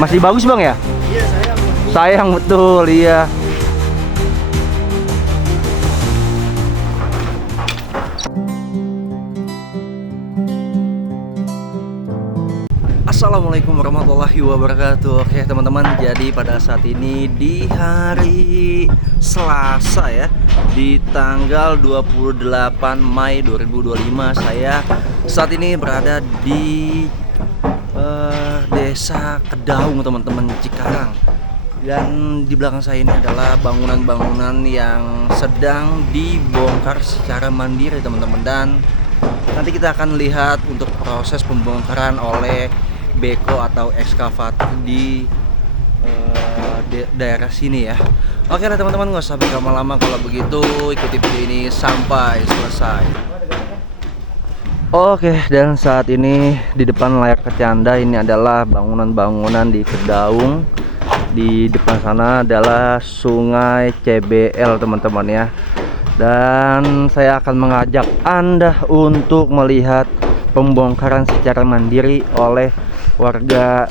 Masih bagus bang ya? Iya sayang. Sayang betul, iya. Assalamualaikum warahmatullahi wabarakatuh. Oke teman-teman, jadi pada saat ini di hari Selasa ya, di tanggal 28 Mei 2025, saya saat ini berada di Desa Kedaung teman-teman, Cikarang. Dan di belakang saya ini adalah bangunan-bangunan yang sedang dibongkar secara mandiri teman-teman. Dan nanti kita akan lihat untuk proses pembongkaran oleh beko atau ekskavator di daerah sini ya. Oke lah teman-teman, nggak usah berlama-lama, kalau begitu ikuti video ini sampai selesai. Oke, dan saat ini di depan layar kaca Anda ini adalah bangunan-bangunan di Kedaung. Di depan sana adalah Sungai CBL teman-teman ya. Dan saya akan mengajak Anda untuk melihat pembongkaran secara mandiri oleh warga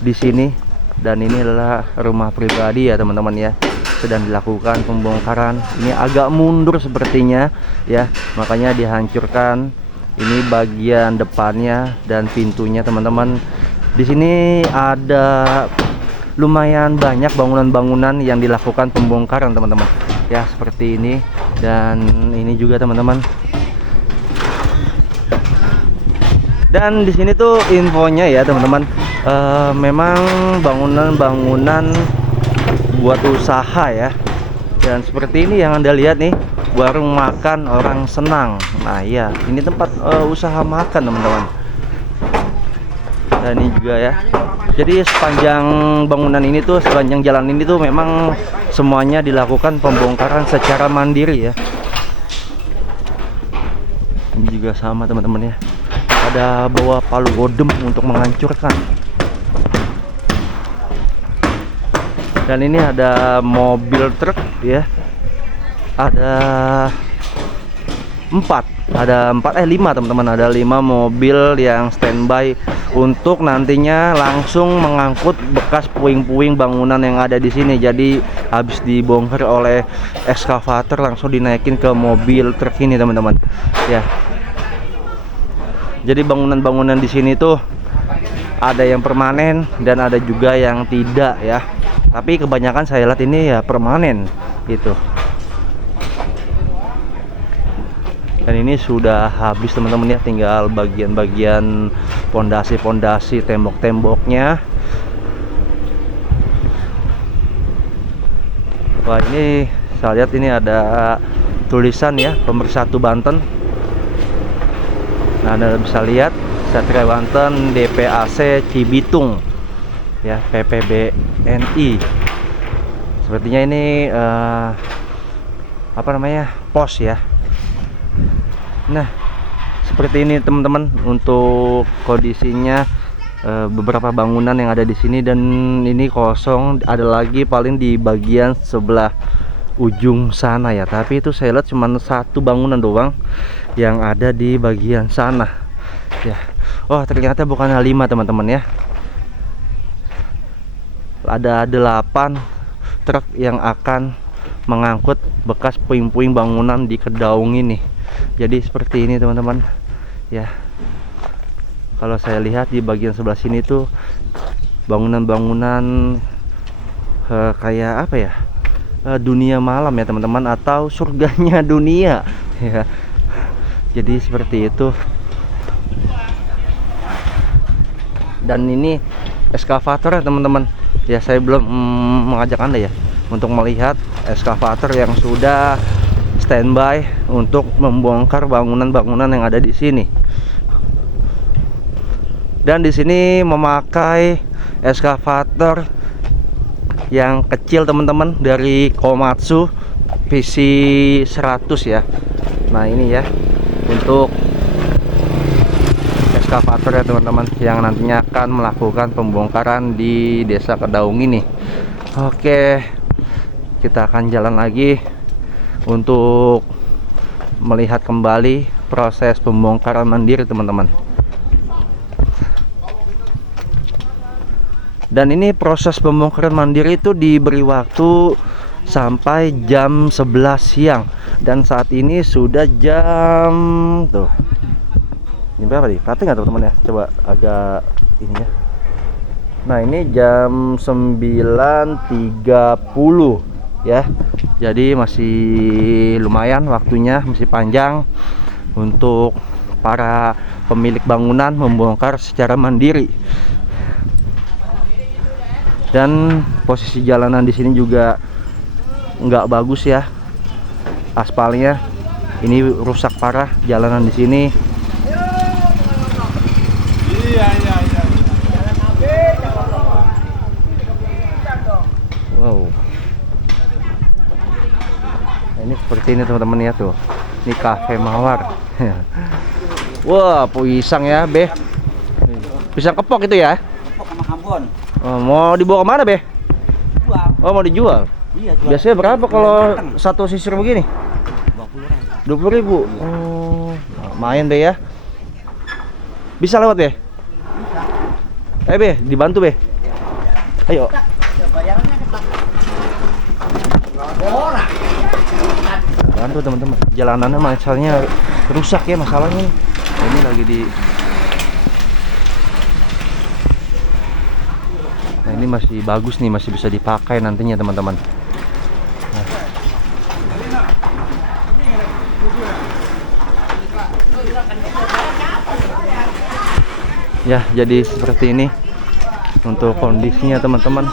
di sini. Dan ini adalah rumah pribadi ya teman-teman ya, sedang dilakukan pembongkaran. Ini agak mundur sepertinya ya, makanya dihancurkan. Ini bagian depannya dan pintunya teman-teman. Di sini ada lumayan banyak bangunan-bangunan yang dilakukan pembongkaran teman-teman ya, seperti ini. Dan ini juga teman-teman. Dan di sini tuh infonya ya teman-teman, memang bangunan-bangunan buat usaha ya. Dan seperti ini yang Anda lihat nih, warung makan orang senang. Nah iya, ini tempat usaha makan teman-teman. Dan ini juga ya, jadi sepanjang bangunan ini tuh, sepanjang jalan ini tuh memang semuanya dilakukan pembongkaran secara mandiri ya. Ini juga sama teman-teman ya, ada bawa palu godem untuk menghancurkan. Dan ini ada mobil truk ya, ada 5 teman-teman, ada 5 mobil yang standby untuk nantinya langsung mengangkut bekas puing-puing bangunan yang ada di sini. Jadi habis dibongkar oleh ekskavator langsung dinaikin ke mobil truk ini teman-teman ya. Jadi bangunan-bangunan di sini tuh ada yang permanen dan ada juga yang tidak ya. Tapi kebanyakan saya lihat ini ya permanen gitu. Dan ini sudah habis teman-teman ya, tinggal bagian-bagian pondasi-pondasi, tembok-temboknya. Wah, ini saya lihat ini ada tulisan ya, Pemersatu Banten. Nah, Anda bisa lihat Satria Banten DPAC Cibitung ya, PPBNI. Sepertinya ini apa namanya, pos ya. Nah, seperti ini teman-teman untuk kondisinya, beberapa bangunan yang ada di sini. Dan ini kosong, ada lagi paling di bagian sebelah ujung sana ya. Tapi itu saya lihat cuma 1 bangunan doang yang ada di bagian sana ya. Oh, ternyata bukan 5 teman-teman ya, ada 8 truk yang akan mengangkut bekas puing-puing bangunan di Kedaung ini. Jadi seperti ini teman-teman ya. Kalau saya lihat di bagian sebelah sini tuh bangunan-bangunan kayak apa ya, dunia malam ya teman-teman, atau surganya dunia ya. Jadi seperti itu. Dan ini ekskavator ya teman-teman ya, saya belum mengajak Anda ya untuk melihat ekskavator yang sudah standby untuk membongkar bangunan-bangunan yang ada di sini. Dan di sini memakai ekskavator yang kecil teman-teman, dari Komatsu PC100 ya. Nah ini ya untuk ekskavator ya teman-teman, yang nantinya akan melakukan pembongkaran di Desa Kedaung ini. Oke, kita akan jalan lagi untuk melihat kembali proses pembongkaran mandiri teman-teman. Dan ini proses pembongkaran mandiri itu diberi waktu sampai jam 11 siang. Dan saat ini sudah jam tuh. Ini berapa nih? Perhati nggak teman-teman ya? Coba agak ini ya. Nah, ini jam 9.30 ya. Jadi masih lumayan waktunya, masih panjang untuk para pemilik bangunan membongkar secara mandiri. Dan posisi jalanan di sini juga nggak bagus ya, aspalnya ini rusak parah jalanan di sini. Wow. Nah, ini seperti ini teman-teman ya tuh. Ini Cafe Mawar. Wah, pisang ya, Be. Pisang kepok itu ya? Kepok sama Ambon. Oh, mau dibawa kemana, Be? Jual. Oh, mau dijual? Iya, jual. Biasanya berapa kalau satu sisir begini? 20.000. 20.000. Oh, lumayan Be ya. Bisa lewat, Be? Bisa. Be, dibantu, Be. Ayo. Bantu teman-teman. Jalanannya masalahnya rusak ya masalahnya. Nah, ini lagi di. Nah, ini masih bagus nih, masih bisa dipakai nantinya teman-teman. Nah. Ya, jadi seperti ini untuk kondisinya teman-teman.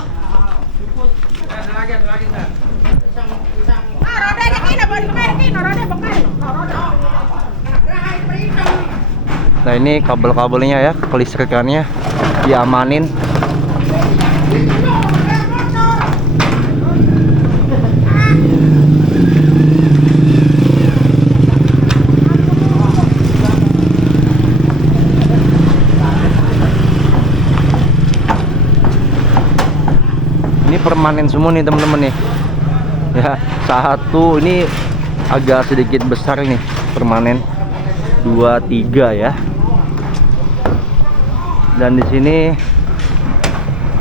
Nah, ini kabel-kabelnya ya, kelistrikannya diamanin. Ini permanen semua nih teman-teman nih. Ya, satu ini agak sedikit besar ini permanen. 2, 3 ya. Dan di sini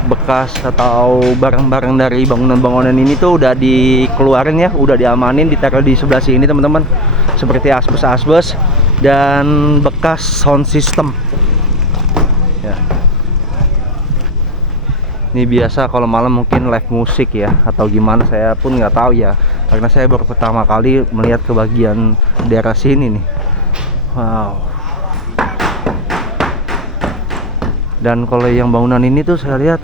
bekas atau barang-barang dari bangunan-bangunan ini tuh udah dikeluarin ya, udah diamanin, ditaruh di sebelah sini teman-teman. Seperti asbes-asbes dan bekas sound system. Ya. Ini biasa kalau malam mungkin live musik ya atau gimana, saya pun nggak tahu ya, karena saya baru pertama kali melihat ke bagian daerah sini nih. Wow. Dan kalau yang bangunan ini tuh saya lihat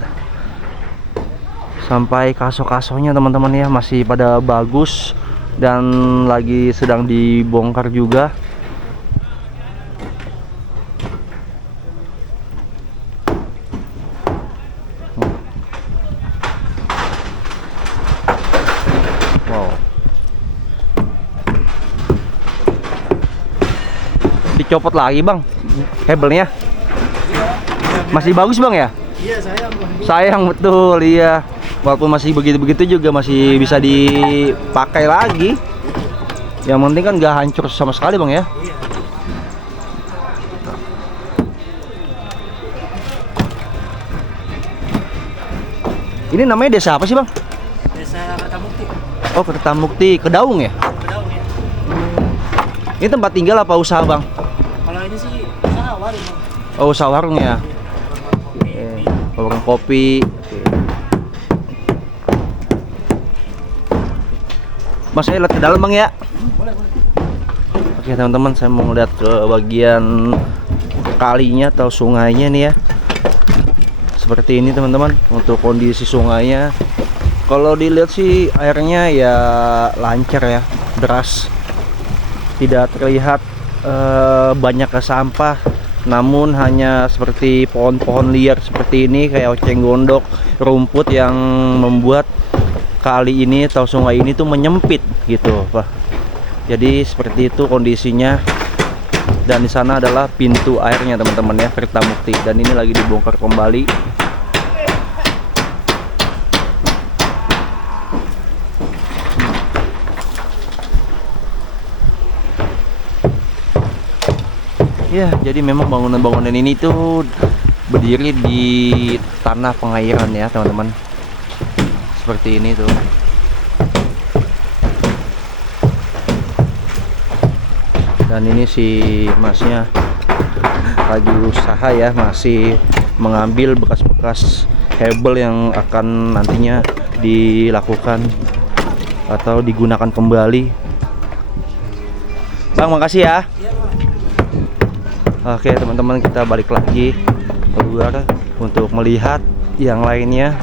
sampai kaso-kasonya teman-teman ya masih pada bagus dan lagi sedang dibongkar juga. Wow. Dicopot lagi bang kabelnya. Masih bagus bang ya? Iya, sayang. Sayang betul, iya. Walaupun masih begitu-begitu juga masih bisa dipakai lagi. Yang penting kan nggak hancur sama sekali bang ya. Iya. Ini namanya desa apa sih bang? Desa Kertamukti. Oh, Kertamukti, Kedaung ya? Kedaung ya. Ini tempat tinggal apa usaha bang? Kalau ini sih usaha warung. Oh, usaha warung ya? Warung kopi. Mas, saya lihat ke dalam bang ya. Boleh, boleh. Oke teman-teman, saya mau lihat ke bagian kalinya atau sungainya nih ya. Seperti ini teman-teman untuk kondisi sungainya. Kalau dilihat sih airnya ya lancar ya, deras. Tidak terlihat banyak sampah, namun hanya seperti pohon-pohon liar seperti ini kayak oceng gondok, rumput yang membuat kali ini atau sungai ini tuh menyempit gitu Pak. Jadi seperti itu kondisinya. Dan di sana adalah pintu airnya teman-teman ya, Kertamukti, dan ini lagi dibongkar kembali. Ya, jadi memang bangunan-bangunan ini tuh berdiri di tanah pengairan ya teman-teman. Seperti ini tuh. Dan ini si masnya lagi usaha ya, masih mengambil bekas-bekas hebel yang akan nantinya dilakukan atau digunakan kembali. Bang, makasih ya. Iya, Bang. Oke teman-teman, kita balik lagi keluar untuk melihat yang lainnya.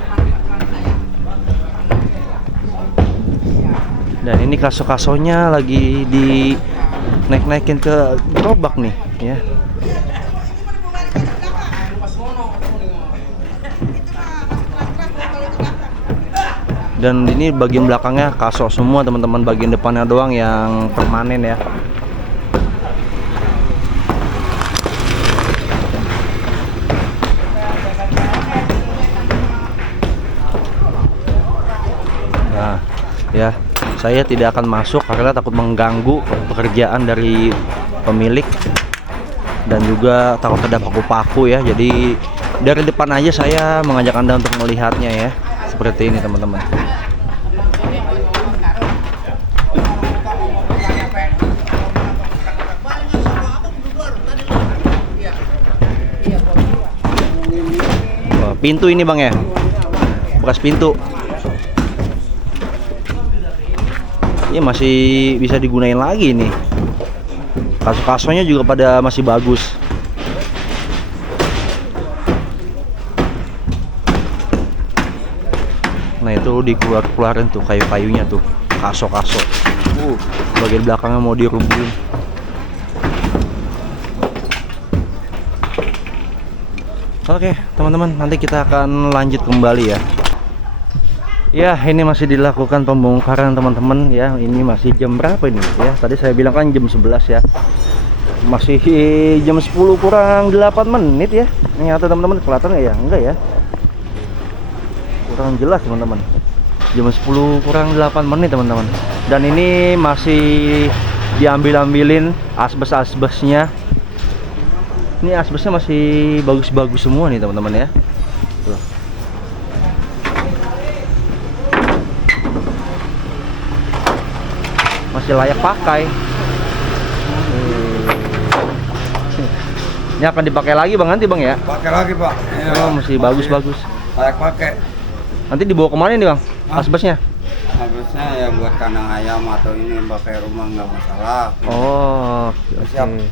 Dan ini kaso-kasonya lagi di naik-naikin ke gerobak nih ya. Dan ini bagian belakangnya kaso semua teman-teman, bagian depannya doang yang permanen ya. Nah ya, saya tidak akan masuk karena takut mengganggu pekerjaan dari pemilik dan juga takut ada paku-paku ya. Jadi dari depan aja saya mengajak Anda untuk melihatnya ya. Seperti ini teman-teman. Wah, pintu ini Bang ya, bekas pintu. Ini masih bisa digunain lagi nih. Kaso-kasonya juga pada masih bagus. Nah itu dikeluarin tuh kayu-kayunya tuh, kaso-kaso. Bagian belakangnya mau dirubuhin. Oke teman-teman, nanti kita akan lanjut kembali ya. Ya ini masih dilakukan pembongkaran teman-teman ya. Ini masih jam berapa ini ya? Tadi saya bilang kan jam 11 ya. Masih jam 10 kurang 8 menit ya. Ternyata teman-teman, kelihatan nggak ya? Enggak ya, kurang jelas teman-teman. Jam 10 kurang 8 menit teman-teman. Dan ini masih diambil-ambilin asbes-asbesnya. Ini asbesnya masih bagus-bagus semua nih teman-teman ya. Tuh. Masih layak pakai. Ini akan dipakai lagi Bang nanti Bang ya? Pakai lagi Pak. Oh masih bagus-bagus. Layak pakai. Nanti dibawa kemana nih Bang? Asbesnya? Habisnya ya buat kandang ayam atau ini pakai rumah nggak masalah. Oh, Siap. oke.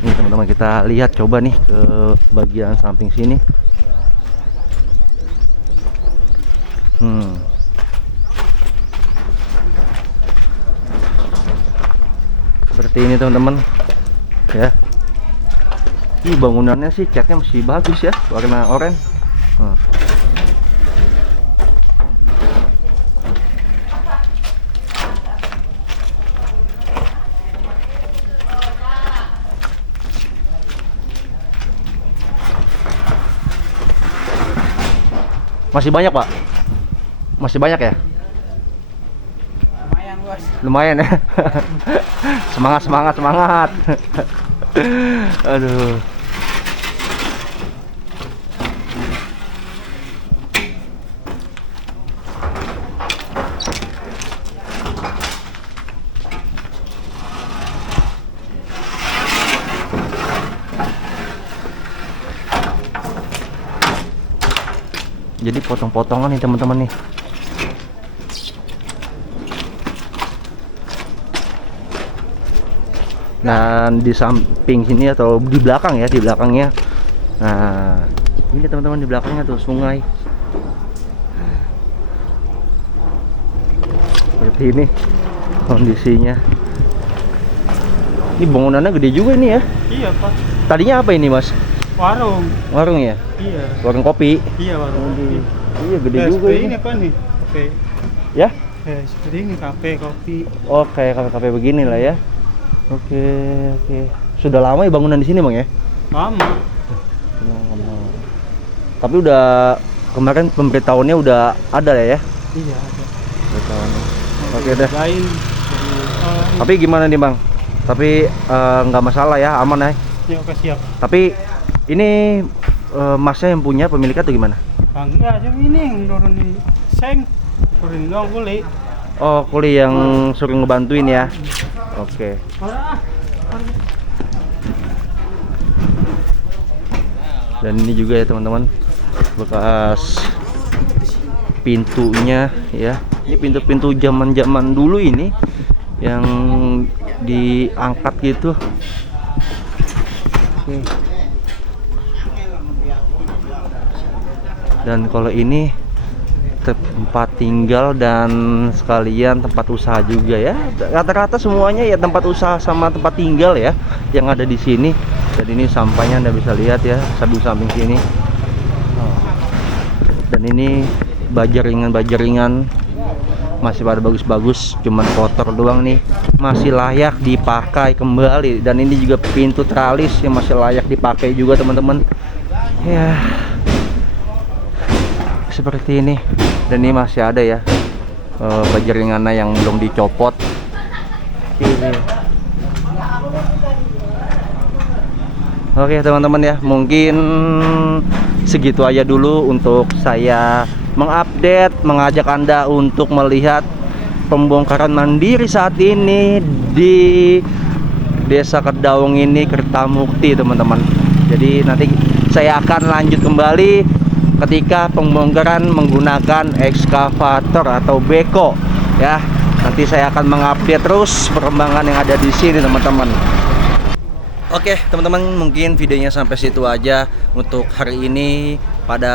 Ini teman-teman, kita lihat coba nih ke bagian samping sini. Seperti ini teman-teman ya. Ini bangunannya sih catnya masih bagus ya, warna oranye. Masih banyak Pak? Masih banyak ya? Lumayan Bos. Lumayan ya. Semangat, semangat, semangat. Aduh. Jadi potong-potongan nih teman-teman nih. Dan di samping sini atau di belakang ya, di belakangnya. Nah, ini teman-teman, di belakangnya tuh sungai. Seperti ini kondisinya. Ini bangunannya gede juga ini ya. Iya, Pak. Tadinya apa ini, Mas? Warung. Warung ya? Iya. Warung kopi. Iya, warung. Iya, gede juga Seperti ini. ini apa nih? Kafe. Ya? Seperti ini kafe, kopi. Oh, kayak kafe-kafe begini lah ya. Oke, oke. Sudah lama ya bangunan di sini, Bang ya? Lama. Lama. Tapi udah kemarin pemberitahuannya udah ada ya? Iya, ada. Pemberitahuannya. Oke deh. Lain. Tapi gimana nih, Bang? Tapi nggak masalah ya, aman ya. Ya oke siap. Tapi ini masnya yang punya pemilik atau gimana? Enggak, jam ini yang nurunin seng. Turunin dong kuli. Oh, kuli yang suruh ngebantuin ya. Oke. Dan ini juga ya teman-teman, bekas pintunya ya. Ini pintu-pintu zaman-zaman dulu ini yang diangkat gitu. Oke. Dan kalau ini tempat tinggal dan sekalian tempat usaha juga ya. Rata-rata semuanya ya tempat usaha sama tempat tinggal ya yang ada di sini. Dan ini sampahnya Anda bisa lihat ya, samping sini. Dan ini bajaringan masih pada bagus-bagus, cuman kotor doang nih, masih layak dipakai kembali. Dan ini juga pintu tralis yang masih layak dipakai juga teman-teman ya, seperti ini. Dan ini masih ada ya bajaringannya yang belum dicopot ini. Oke teman-teman ya, mungkin segitu aja dulu untuk saya mengupdate, mengajak Anda untuk melihat pembongkaran mandiri saat ini di Desa Kedaung ini, Kertamukti teman-teman. Jadi nanti saya akan lanjut kembali ketika pembongkaran menggunakan ekskavator atau beko ya. Nanti saya akan mengupdate terus perkembangan yang ada di sini teman-teman. Oke teman-teman, mungkin videonya sampai situ aja untuk hari ini pada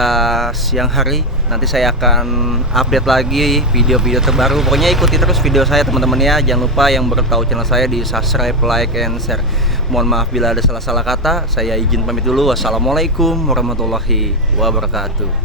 siang hari. Nanti saya akan update lagi video-video terbaru. Pokoknya ikuti terus video saya teman-teman ya. Jangan lupa yang baru tahu channel saya di subscribe, like, and share. Mohon maaf bila ada salah-salah kata. Saya izin pamit dulu. Wassalamualaikum warahmatullahi wabarakatuh.